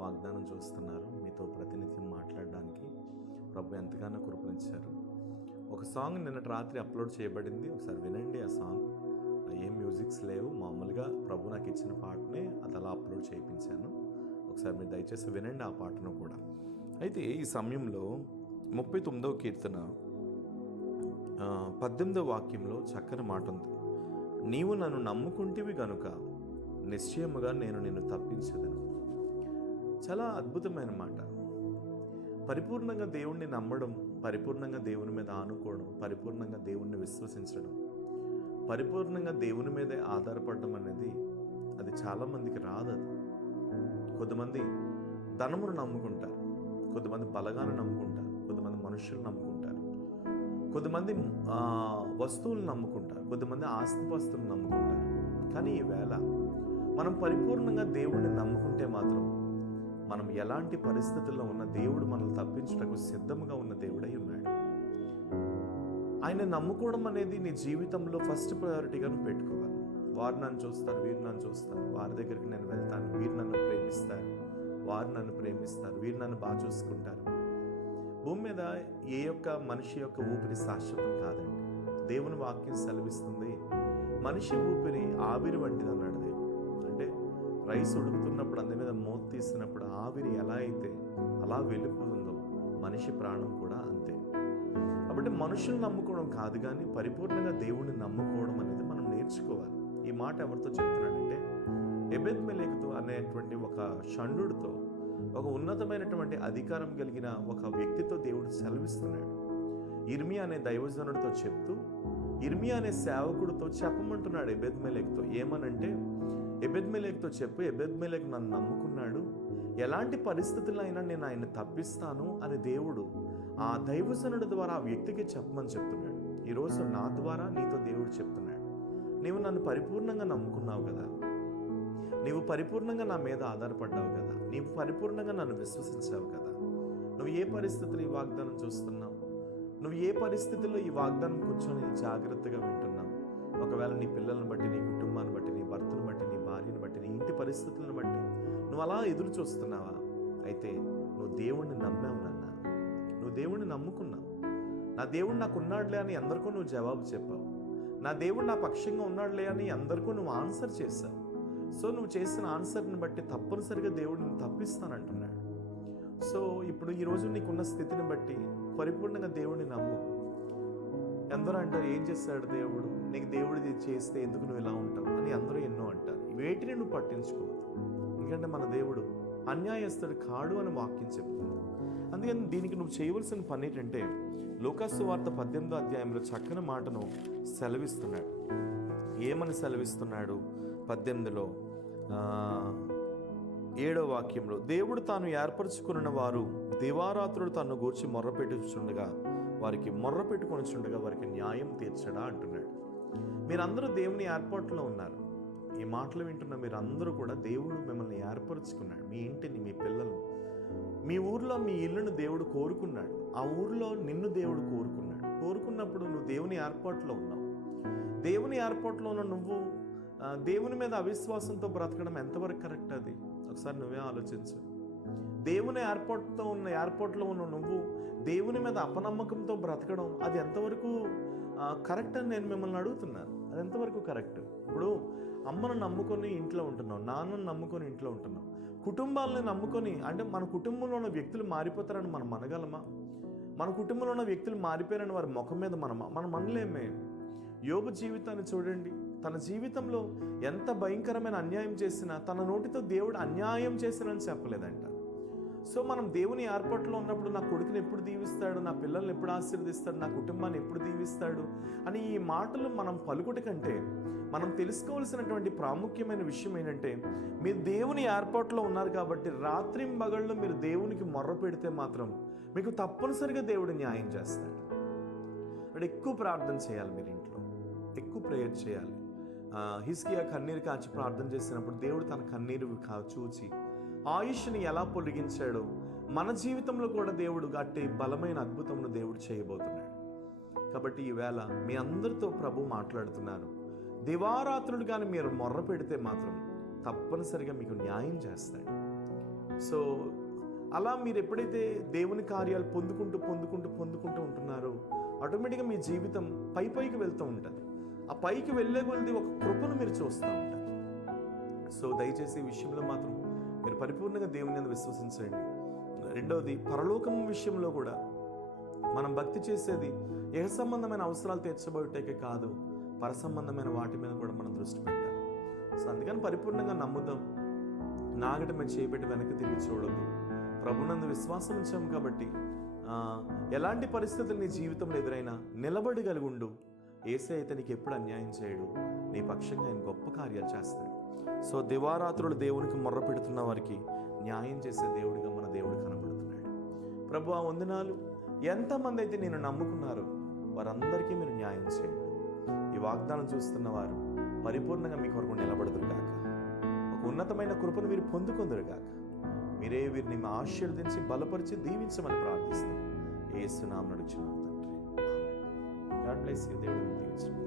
వాగ్దానం చూస్తున్నారు. మీతో ప్రతినిత్యం మాట్లాడడానికి ప్రభు ఎంతగానో కృపనిచ్చారు. ఒక సాంగ్ నిన్నటి రాత్రి అప్లోడ్ చేయబడింది, ఒకసారి వినండి. ఆ సాంగ్ ఏం మ్యూజిక్స్ లేవు, మామూలుగా ప్రభు నాకు ఇచ్చిన పాటనే అది అలా అప్లోడ్ చేయించాను. ఒకసారి మీరు దయచేసి వినండి ఆ పాటను కూడా. అయితే ఈ సమయంలో 39వ కీర్తన 18వ వాక్యంలో చక్కని మాట ఉంది. నీవు నన్ను నమ్ముకుంటివి గనుక నిశ్చయముగా నేను నిన్ను తప్పించదను. చాలా అద్భుతమైన మాట. పరిపూర్ణంగా దేవుణ్ణి నమ్మడం, పరిపూర్ణంగా దేవుని మీద ఆనుకోవడం, పరిపూర్ణంగా దేవుణ్ణి విశ్వసించడం, పరిపూర్ణంగా దేవుని మీదే ఆధారపడడం అనేది అది చాలామందికి రాదు. అది కొంతమంది ధనమును నమ్ముకుంటారు, కొంతమంది బలగాన్ని నమ్ముకుంటారు, కొంతమంది మనుషులు నమ్ముకుంటారు, కొంతమంది వస్తువులను నమ్ముకుంటారు, కొంతమంది ఆస్తిపాస్తులను నమ్ముకుంటారు. కానీ ఈవేళ మనం పరిపూర్ణంగా దేవుణ్ణి నమ్ముకుంటే మాత్రం మనం ఎలాంటి పరిస్థితుల్లో ఉన్న దేవుడు మనల్ని తప్పించుటకు సిద్ధముగా ఉన్న దేవుడై ఉన్నాడు. ఆయన నమ్ముకోవడం అనేది నీ జీవితంలో ఫస్ట్ ప్రయారిటీగా నువ్వు పెట్టుకోవాలి. వారు నన్ను చూస్తారు, వీరు నన్ను చూస్తారు, వారి దగ్గరికి నేను వెళ్తాను, వీరు నన్ను ప్రేమిస్తారు, వారు నన్ను ప్రేమిస్తారు, వీరు నన్ను బాగా చూసుకుంటారు. భూమి మీద ఏ యొక్క మనిషి యొక్క ఊపిరి శాశ్వతం కాదండి. దేవుని వాక్యం సెలవిస్తుంది, మనిషి ఊపిరి ఆవిరి వంటిది అన్నాడు దేవుడు. అంటే రైస్ ఉడుకుతున్నప్పుడు అందు మీద మూత తీసినప్పుడు ఆవిరి ఎలా అయితే అలా వెళ్ళిపోతుందో మనిషి ప్రాణం కూడా అంతే. కాబట్టి మనుషులు నమ్ముకోవడం కాదు, కానీ పరిపూర్ణంగా దేవుణ్ణి నమ్ముకోవడం అనేది మనం నేర్చుకోవాలి. ఈ మాట ఎవరితో చెప్తున్నాడంటే ఎబెద్మెలెకు అనేటువంటి ఒక షండుడితో, ఒక ఉన్నతమైనటువంటి అధికారం కలిగిన ఒక వ్యక్తితో దేవుడు సెలవిస్తున్నాడు. ఇర్మియా అనే దైవజనుడితో చెప్తూ, ఇర్మియా అనే సేవకుడితో చెప్పమంటున్నాడు ఎబెద్మెలెకుతో. ఏమనంటే, ఎబెద్మెలెకుతో చెప్పు, ఎబెద్మెలెకు నన్ను నమ్ముకున్నాడు, ఎలాంటి పరిస్థితుల్లో అయినా నేను ఆయన తప్పిస్తాను అని దేవుడు ఆ దైవజనుడి ద్వారా ఆ వ్యక్తికి చెప్పమని చెప్తున్నాడు. ఈరోజు నా ద్వారా నీతో దేవుడు చెప్తున్నాడు, నీవు నన్ను పరిపూర్ణంగా నమ్ముకున్నావు కదా, నీవు పరిపూర్ణంగా నా మీద ఆధారపడ్డావు కదా, నీవు పరిపూర్ణంగా నన్ను విశ్వసించావు కదా, నువ్వు ఏ పరిస్థితులు ఈ వాగ్దానం చూస్తున్నావు, నువ్వు ఏ పరిస్థితుల్లో ఈ వాగ్దానం కూర్చొని జాగ్రత్తగా వింటున్నావు. ఒకవేళ నీ పిల్లలను బట్టి, నీ కుటుంబాన్ని బట్టి, నీ భర్తను బట్టి, నీ భార్యను బట్టి, నీ ఇంటి పరిస్థితులను బట్టి నువ్వు అలా ఎదురు చూస్తున్నావా? అయితే నువ్వు దేవుణ్ణి నమ్మావు నాన్న, నువ్వు దేవుణ్ణి నమ్ముకున్నావు. నా దేవుడు నాకు ఉన్నాడులే అని అందరికీ నువ్వు జవాబు చెప్పావు. నా దేవుడు నా పక్షంగా ఉన్నాడులే అని అందరికీ నువ్వు ఆన్సర్ చేశావు. సో నువ్వు చేసిన ఆన్సర్ని బట్టి తప్పనిసరిగా దేవుడు నిన్ను తప్పిస్తానంటున్నాడు. సో ఇప్పుడు ఈరోజు నీకున్న స్థితిని బట్టి పరిపూర్ణంగా దేవుడిని నమ్ము. ఎందరో అంటారు, ఏం చేస్తాడు దేవుడు, నీకు దేవుడు చేస్తే ఎందుకు నువ్వు ఇలా ఉంటావు అని అందరూ ఎన్నో అంటారు. వేటిని నువ్వు పట్టించుకోవద్దు, ఎందుకంటే మన దేవుడు అన్యాయస్తుడు కాడు అని వాక్యం చెప్తుంది. అందుకని దీనికి నువ్వు చేయవలసిన పని ఏంటంటే, లూకాసు వార్త 18వ అధ్యాయంలో చక్కని మాటను సెలవిస్తున్నాడు. ఏమని సెలవిస్తున్నాడు? 18లో 7వ వాక్యంలో, దేవుడు తాను ఏర్పరచుకున్న వారు దివారాత్రుడు తన్ను గూర్చి మొర్రపెట్టుచుండగా వారికి మొర్రపెట్టుకొనిచుండగా వారికి న్యాయం తీర్చడా అంటున్నాడు. మీరందరూ దేవుని ఏర్పాటులో ఉన్నారు. ఈ మాటలు వింటున్న మీరందరూ కూడా దేవుడు మిమ్మల్ని ఏర్పరచుకున్నాడు. మీ ఇంటిని, మీ పిల్లలు, మీ ఊర్లో మీ ఇల్లును దేవుడు కోరుకున్నాడు. ఆ ఊరిలో నిన్ను దేవుడు కోరుకున్నప్పుడు నువ్వు దేవుని ఏర్పాటులో ఉన్నావు. దేవుని ఏర్పాటులో ఉన్న నువ్వు దేవుని మీద అవిశ్వాసంతో బ్రతకడం ఎంతవరకు కరెక్ట్? అది ఒకసారి నువ్వే ఆలోచించు. దేవుని ఏర్పాటులో ఉన్న నువ్వు దేవుని మీద అపనమ్మకంతో బ్రతకడం అది ఎంతవరకు కరెక్ట్ అని నేను మిమ్మల్ని అడుగుతున్నాను. అది ఎంతవరకు కరెక్ట్? ఇప్పుడు అమ్మను నమ్ముకొని ఇంట్లో ఉంటున్నావు, నాన్నను నమ్ముకొని ఇంట్లో ఉంటున్నావు, కుటుంబాలని నమ్ముకొని, అంటే మన కుటుంబంలో ఉన్న వ్యక్తులు మారిపోతారని మనం అనగలమా? మన కుటుంబంలో ఉన్న వ్యక్తులు మారిపోయారని వారి ముఖం మీద మనం అనలేమే. యోబు జీవితాన్ని చూడండి. తన జీవితంలో ఎంత భయంకరమైన అన్యాయం చేసినా తన నోటితో దేవుడు అన్యాయం చేసినని చెప్పలేదంట. సో మనం దేవుని ఏర్పాటులో ఉన్నప్పుడు నా కొడుకుని ఎప్పుడు దీవిస్తాడు, నా పిల్లల్ని ఎప్పుడు ఆశీర్వదిస్తాడు, నా కుటుంబాన్ని ఎప్పుడు దీవిస్తాడు అని ఈ మాటలు మనం పలుకుట కంటే మనం తెలుసుకోవాల్సినటువంటి ప్రాముఖ్యమైన విషయం ఏంటంటే, మీరు దేవుని ఏర్పాటులో ఉన్నారు కాబట్టి రాత్రింబగళ్ళు మీరు దేవునికి మొర్ర పెడితే మాత్రం మీకు తప్పనిసరిగా దేవుడు న్యాయం చేస్తాడు. అంటే ఎక్కువ ప్రార్థన చేయాలి, మీరు ఇంట్లో ఎక్కువ ప్రేయర్ చేయాలి. హిజ్కియా కన్నీరు కాచి ప్రార్థన చేసినప్పుడు దేవుడు తన కన్నీరు చూచి ఆయుష్ని ఎలా పొడిగించాడో మన జీవితంలో కూడా దేవుడు అట్టి బలమైన అద్భుతమును దేవుడు చేయబోతున్నాడు. కాబట్టి ఈవేళ మీ అందరితో ప్రభు మాట్లాడుతున్నారు. దివారాత్రులు కానీ మీరు మొర్ర పెడితే మాత్రం తప్పనిసరిగా మీకు న్యాయం చేస్తాడు. సో అలా మీరు ఎప్పుడైతే దేవుని కార్యాలు పొందుకుంటూ ఉంటున్నారో ఆటోమేటిక్గా మీ జీవితం పైకి వెళ్తూ ఉంటుంది. ఆ పైకి వెళ్ళే కొలది ఒక కృపను మీరు చూస్తూ ఉంటారు. సో దయచేసి ఈ విషయంలో మాత్రం మీరు పరిపూర్ణంగా దేవుని యందు విశ్వసించండి. రెండవది, పరలోకం విషయంలో కూడా మనం భక్తి చేసేది ఏ సంబంధమైన అవసరాలు తీర్చబోయేటే కాదు, పర సంబంధమైన వాటి మీద కూడా మనం దృష్టి పెట్టాలి. సో అందుకని పరిపూర్ణంగా నమ్ముదాం. నాగట మేము చేపెట్టి వెనక్కి తిరిగి చూడొద్దు. ప్రభునందు విశ్వాసం ఉంచాము కాబట్టి ఎలాంటి పరిస్థితులు నీ జీవితంలో ఎదురైనా నిలబడగలిగి ఉండు. యేసే అయితే నీకు ఎప్పుడు అన్యాయం చేయడు, నీ పక్షంగా ఆయన గొప్ప కార్యాలు చేస్తాడు. సో దివారాత్రులు దేవునికి మొర్ర పెడుతున్న వారికి న్యాయం చేసే దేవుడిగా మన దేవుడు కనబడుతున్నాడు. ప్రభువా వందనాలు. ఎంతమంది అయితే నేను నమ్ముకున్నారో వారందరికీ మీరు న్యాయం చేయండి. ఈ వాగ్దానం చూస్తున్న వారు పరిపూర్ణంగా మీ కొరకు నిలబడదురుగాక. ఒక ఉన్నతమైన కృపను మీరు పొందుకొందురుగాక. మీరే వీరిని ఆశీర్వదించి బలపరిచి దీవించమని ప్రార్థిస్తాం. యేసు నామమున అడుగుచున్నాం తండ్రి. God bless you. దేవుడు దీవించును.